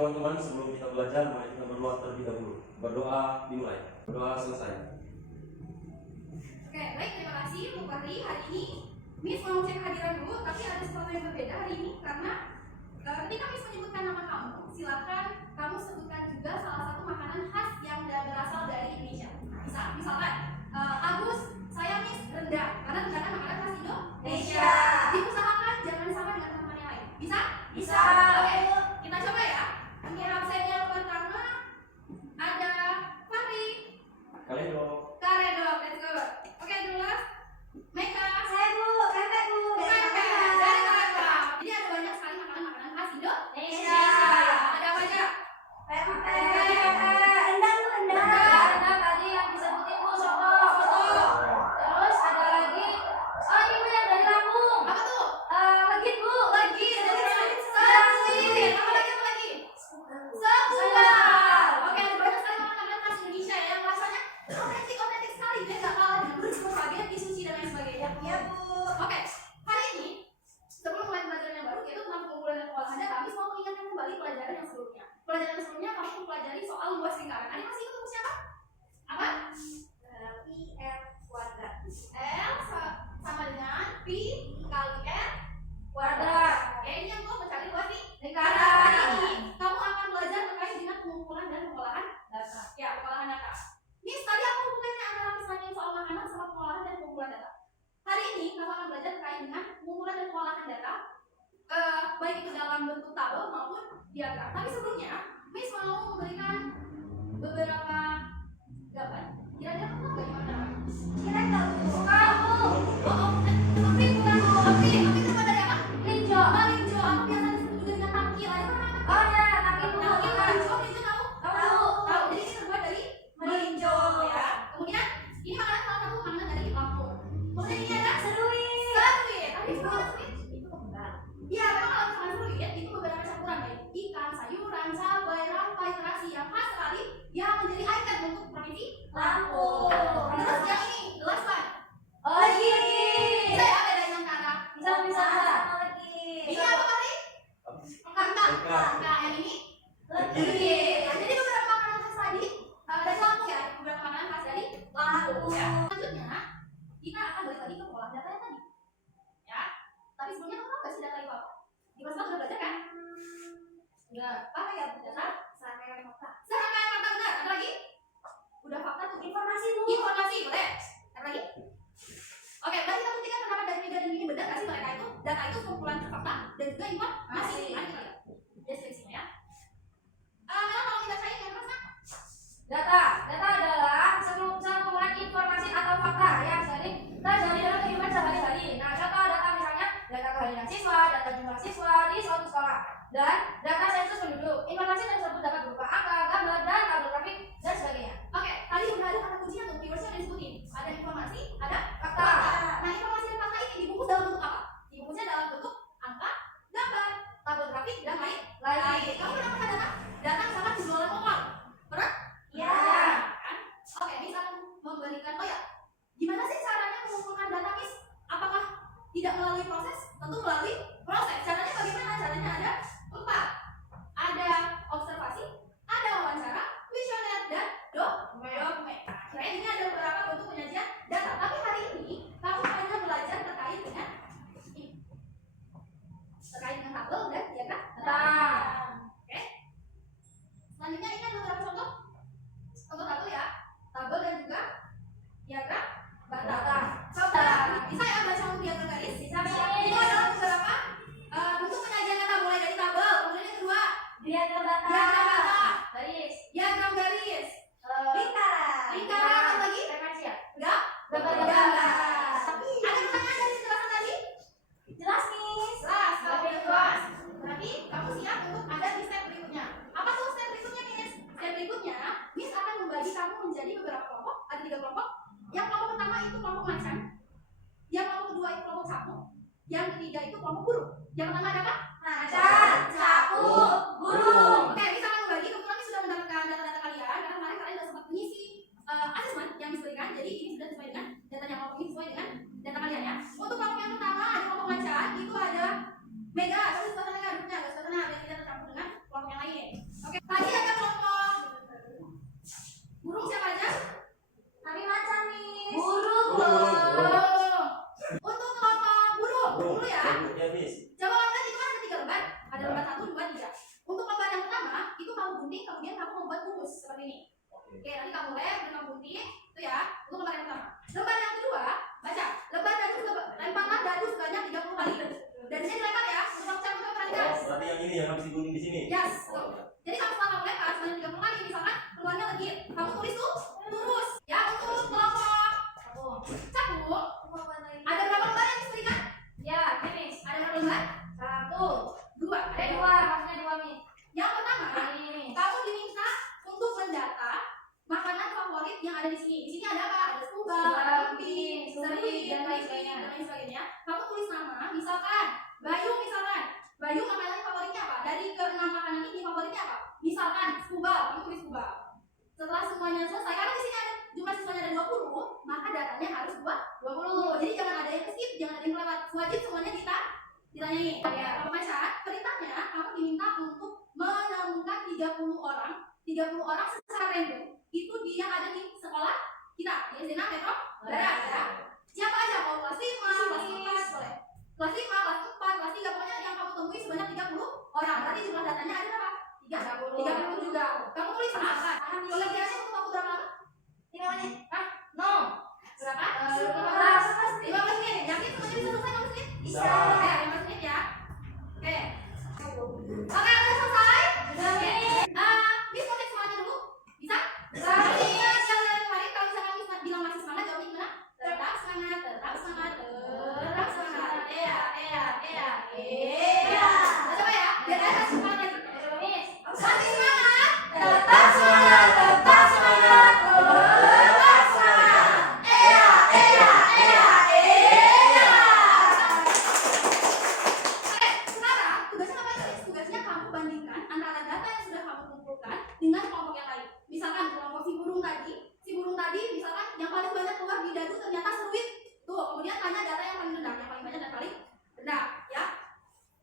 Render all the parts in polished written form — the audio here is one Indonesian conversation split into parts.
teman-teman, sebelum kita belajar, mari kita berdoa terlebih dahulu. Berdoa dimulai, berdoa selesai. Oke, baik, terima kasih Bu Fahri. Hari ini Miss mau cek kehadiran dulu, tapi ada sesuatu yang berbeda hari ini karena ketika Miss menyebutkan nama kamu, silakan kamu sebutkan juga salah satu makanan khas yang berasal dari Indonesia. Misalkan Agus, saya Miss rendang, karena rendang kan makanan khas Indonesia. Diusahakan jangan sama dengan teman yang lain. Bisa? Bisa. Oke, kita coba ya. Ini absen yang pertama ada Fahri. Karedo, let's go. Oke, dulu Meka. Saya Bu, Pepek Bu. Dari Karedo. Jadi ada banyak sekali makanan-makanan khas Indonesia. Ada apa aja? Pepek. Endang Bu, endang. Ada tadi yang disebutin Bu, soto. Terus ada lagi, oh ini Bu yang dari Lampung. Apa tuh? Legit Bu. Legit. Apa lagi? Sebuah. Oke, ada banyak sekali makanan khas Indonesia yang rasanya otentik sekali. Dia nggak kalah dengan berusaha spaghetti, sushi dan lain sebagainya. Ya Bu. Oke, hari ini sebelum mulai pelajaran yang baru, yaitu tentang pengumpulan dan pengolahan data, kami mau mengingatkan kembali pelajaran yang sebelumnya. Pelajaran yang sebelumnya kami mempelajari soal luas lingkaran. Ada masih ikut rumusnya apa? Apa? PL kuadrat. L sama dengan P kali R Kuadrat. Oke, ini yang mau mencari luas Lingkaran. Hari ini kamu akan belajar terkait dengan pengumpulan dan pengolahan Data. ya, pengolahan data. Miss, tadi apa hubungannya antara misalnya soal makanan sama pengolahan dan pengumpulan data? Hari ini kamu akan belajar terkait dengan pengumpulan dan pengolahan data, baik itu dalam bentuk tabel maupun diagram. Tapi sebelumnya, Miss mau memberikan beberapa gambar. Kira-kira kamu tahu bagaimana? Kira tahu Bu. Kamu. Tapi bukan kopi itu dari apa? Linjo. Linjo. Aku biasa disebut juga dengan tangki. Oh ya, kaki Bu. Linjo tahu? Tahu. Tahu. Jadi ini terbuat dari melinjo ya. Kemudian ini makanan salah satu makanan dari Lampung. Kemudian ini ada seruit. Tadi sebelum seruit Itu kembang. iya, memang kalau misalkan seruit itu beberapa campuran dari ikan, sayuran, cabai, rampai, terasi yang khas sekali yang menjadi ikon untuk provinsi Lampung. Terus yang ini, the last one. Legit. Saya apa bedanya antara? Bisa. Ini apa kali? Kentang. Nah, yang ini legit. Nah, jadi beberapa makanan khas tadi dari Lampung ya, beberapa makanan khas dari Lampung ya. Selanjutnya kita akan balik lagi ke pengolahan data yang tadi. Ya. Tapi sebelumnya kamu tahu nggak sih data itu apa? Di kelas 4 sudah belajar kan? Enggak. Apa ya data? Serangkaian fakta. Serangkaian fakta benar. Ada lagi? Udah fakta tuh. Informasi Bu. Informasi boleh. Ada lagi? Oke, berarti kita buktikan pendapat dari Mega dan Mimi benar nggak sih mereka itu data itu kumpulan fakta dan juga informasi. Mari kita lihat deskripsinya ya. Mela tolong dibacain yang keras nak. Data adalah sekumpulan informasi atau fakta yang sering terjadi dalam kehidupan sehari-hari. Nah, contoh data misalnya data kehadiran siswa, data jumlah siswa di suatu sekolah, dan data sensus penduduk. Informasi tersebut dapat berupa angka, gambar, dan tabel grafik dan sebagainya. Oke, tadi udah ada kata kuncinya tuh, keywordsnya udah disebutin. Ada informasi, ada Fakta. Nah, informasi dan fakta ini dibungkus dalam bentuk apa? Dibungkusnya dalam bentuk angka, gambar, tabel grafik, dan lain. Kamu pernah pakai data? Data misalkan penjualan lokal. Pernah? Ya. Kan? Oke, Miss akan memberikan, oh ya, gimana sih caranya mengumpulkan data, Miss? Apakah tidak melalui proses? Tentu melalui proses. Caranya bagaimana? Caranya ada 4. Ada observasi, ada wawancara, kuesioner, dan dokumen. Nah, ini ada beberapa bentuk penyajian data. Tapi hari ini kamu hanya belajar terkait dengan ini. Terkait dengan tabel dan diagram. Oke. Selanjutnya ini ada beberapa contoh. Contoh satu ya, tabel dan juga diagram data. Coba bisa ya baca untuk diagram garis? Bisa. Ini adalah beberapa bentuk penyajian data mulai dari tabel. Kemudian yang kedua, Diagram data. diagram data, Garis. diagram garis, Lingkaran. lingkaran, apa lagi? Frekuensi ya? Enggak? Gambar. Ada pertanyaan dari penjelasan tadi? Jelas Miss. Jelas, kalau jelas. Berarti kamu siap untuk ada di step berikutnya. Apa tuh step berikutnya, Miss? Step berikutnya, Miss akan membagi kamu menjadi beberapa kelompok. Ada 3 kelompok. Yang kelompok pertama itu kelompok macan. Yang kelompok kedua itu kelompok sapu. Yang ketiga itu kelompok burung. Yang pertama ada apa? Macan, sapu, burung. Oke, Miss akan membagi. Kebetulan Miss sudah mendapatkan data-data kalian karena kemarin kalian sudah sempat mengisi asesmen yang Miss berikan. Jadi ini sudah sesuai dengan datanya kelompok ini, sesuai dengan data kalian ya. Untuk kelompok yang pertama ada kelompok macan, itu ada Mega. Kamu sebelah sana duduknya, sebelah sana biar tidak tercampur dengan kelompok yang lain. Oke, nanti kamu lem, kamu gunting, itu ya, untuk lembar yang pertama. Lembar yang kedua, baca. Lemparlah dadu sebanyak 30 kali. Dan ini dilempar ya, untuk kamu perhatikan. Oh, berarti yang ini yang habis digunting di sini. Yes. Jadi kalau setelah kamu lempar sebanyak 30 kali, misalkan keluarnya legit, kamu tulis tuh lurus. Ya, untuk kelompok capung, ada berapa lembar yang diberikan? Ya, Miss. Ada berapa lembar? 1, 2. ada 2, maksudnya 2 Miss. Yang pertama, Ini. kamu diminta untuk mendata makanan favorit yang ada di sini. Di sini ada apa? Ada scuba, ada emping, seruit, dan lain sebagainya. Kamu tulis nama, misalkan Bayu makanan favoritnya apa? Dari ke-6 makanan ini favoritnya apa? Misalkan scuba, kamu tulis scuba. Setelah semuanya selesai, karena di sini ada jumlah siswanya ada 20, maka datanya harus 20. Jadi jangan ada yang skip, jangan ada yang kelewat. Wajib semuanya ditanyain. Ya, Bapak Masyad, perintahnya kamu diminta untuk menemukan 30 orang secara random. Itu dia ada di sekolah kita, di SD Metro Barat ya. Siapa aja, mau kelas 5, kelas 4, boleh. Kelas 5, kelas 4, kelas 3, pokoknya yang kamu temui sebanyak 30 orang. Berarti jumlah datanya ada berapa? 30 juga. Kamu tulis apa? Pengerjaannya untuk waktu berapa lama? 5 menit. No. Berapa? 15 menit. Yakin semuanya bisa selesai 15 menit? Bisa. Ya, 15 menit ya. Oke. Oke, udah selesai? Sudah, Miss. Miss mau cek semuanya dulu? Bisa? Bisa. Ingat yang dari kemarin kalau misalkan Miss bilang masih semangat, jawabnya gimana? Tetap semangat, tetap semangat, tetap semangat. Iya. Nah, coba ya, biar ada semangat lagi. Coba, Miss. Masih semangat? Tetap semangat, tetap semangat, tetap semangat. Iya. Oke, sekarang tugasnya apa sih? Tugasnya kamu bandingkan antara data yang sudah kamu kumpulkan dengan kelompok yang lain. Misalkan kelompok si burung tadi misalkan yang paling banyak keluar di dadu ternyata seruit. Tuh, kemudian tanya data yang paling rendah, yang paling banyak dan paling rendah, ya.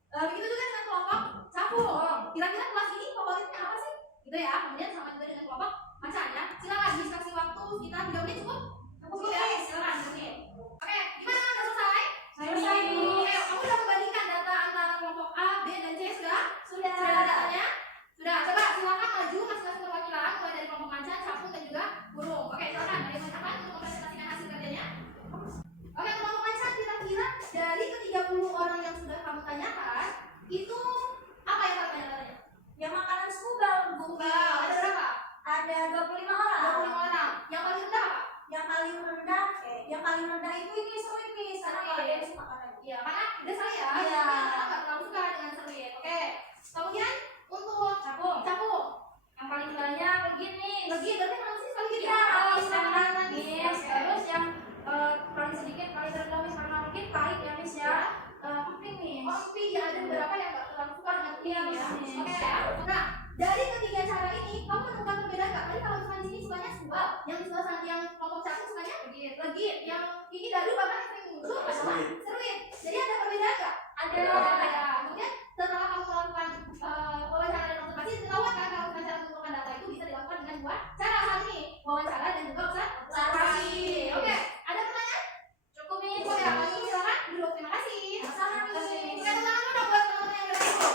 Begitu juga dengan kelompok capung. Kira-kira kelas ini favoritnya apa sih? Gitu ya. Kemudian sama juga dengan kelompok macan ya. Silakan kasih waktu kita 3 menit cukup? Cukup ya. Silakan 3 menit. Oke, gimana? Udah selesai? Selesai, Oke, kamu udah membandingkan data antara kelompok A, B, dan C sudah? Sudah ada datanya? Sudah. Coba silakan maju masing-masing perwakilan mulai dari kelompok macan, capung, dan juga burung. Oke, silakan. Ada yang mau ucapan untuk mempresentasikan hasil kerjanya? Oke, kelompok macan kira-kira dari ke-30 orang yang sudah kamu tanyakan, itu apa yang kamu tanya-tanya? Yang makanan scuba, Bu. Ada berapa? Ada 25 orang. 25 orang. Yang paling rendah apa? Yang paling rendah itu ini seruit, Miss. Karena Seruit. kalau dia suka makan. Iya, karena udah saya. Iya. Karena nggak terlalu suka dengan seruit. Oke. Kemudian untuk Capung. Yang paling banyak begini. legi berarti kalau sih paling gede. Iya, Miss. Miss. Terus yang paling sedikit, paling rendah Miss, karena mungkin pahit ya Miss ya. Emping Miss. Ompi ya, ada beberapa yang nggak terlalu suka dengan emping Iya, ya. Miss. Oke. Nah, dari ketiga cara ini, kamu menemukan perbedaan nggak? Tadi kalau misalnya di sini sukanya scuba, yang di sebelah sana yang kelompok capung sukanya legi, yang ini dadu bahkan yang sering muncul adalah seruit. Jadi ada perbedaan nggak? Ada. Ya. Kemudian setelah kamu melakukan wawancara dan observasi, ketahuan kan kalau misalnya cara mengumpulkan data itu bisa dilakukan dengan dua cara saat ini, wawancara dan juga observasi. Oke, ada pertanyaan? Cukup Miss. Oke, langsung silakan duduk. Terima kasih. Sama, Miss. Oke, tangan dulu dong buat teman-teman yang udah duduk.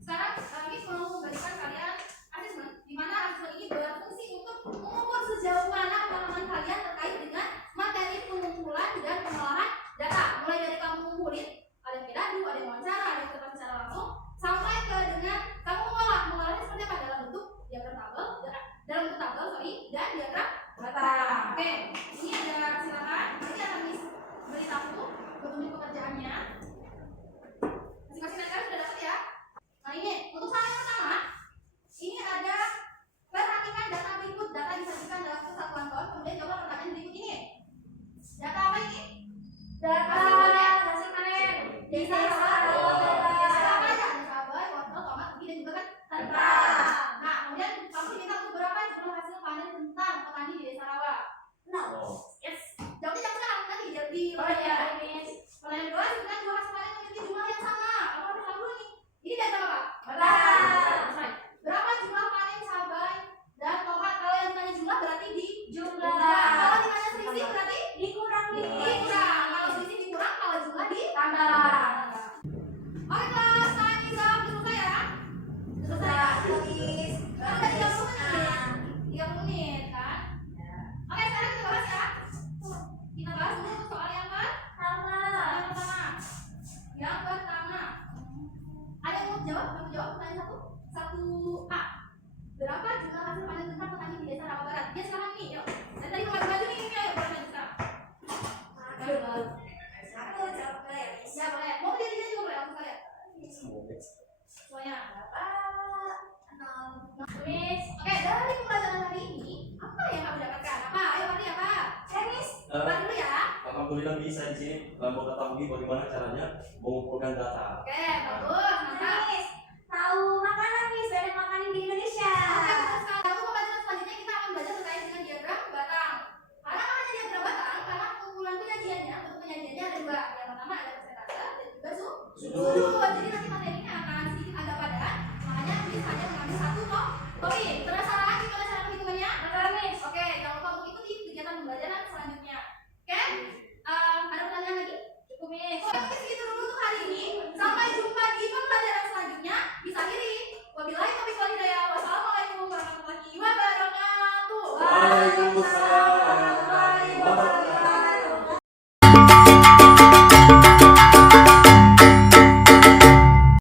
Sekarang Miss mau memberikan kalian asesmen, di mana asesmen ini berfungsi untuk mengukur sejauh mana pengalaman kalian terkait dengan materi pengumpulan dan pengolahan data. Mulai dari kamu ngumpulin, ada yang dadu, ada yang wawancara, ada yang observasi secara langsung, sampai ke dengan kamu mengolahnya seperti apa dalam bentuk diagram tabel, dan diagram Data. Oke, ini ada silakan. Nanti akan Miss beritahu petunjuk pekerjaannya. Masing-masing kalian sudah dapat ya. Nah ini untuk saat yang pertama, ini ada perhatikan data berikut. Data disajikan dalam kesatuan ton. Kemudian jawab pertanyaan berikut ini. Data apa ini? Data hasil panen. Desa Sarawak. Desa apa aja? Desa Abai, wortel, tomat, ubi, dan juga kan kentang. Nah kemudian kamu diminta untuk berapa jumlah hasil panen kentang petani di Desa Rawa? Yes. Jawabnya jangan sekarang, nanti di Oh iya Miss. Pertanyaan kedua, sebutkan dua hasil panen memiliki jumlah yang sama. Kamu harus tahu dulu nih. Ini data apa? Beras. Berapa jumlah panen cabai dan tomat? Kalau yang ditanya jumlah berarti di Jumlah. Kalau ditanya selisih berarti Dikurangi. dikurang. Kalau selisih dikurang, kalau jumlah Tambah. Oke kelas, time is up. Selesai ya? Selesai ya? Miss. Kan udah 30 menit. kemudian bisa di sini mengetahui bagaimana caranya mengumpulkan data. Oke, bagus, mantap. Miss, tahu makanan Miss, banyak makanan di Indonesia. Oke, betul sekali. Lalu pembelajaran selanjutnya kita akan belajar terkait dengan diagram batang. Karena apa hanya diagram batang? Karena kumpulan penyajiannya, bentuk penyajiannya ada dua. Yang pertama ada persentase dan juga suhu.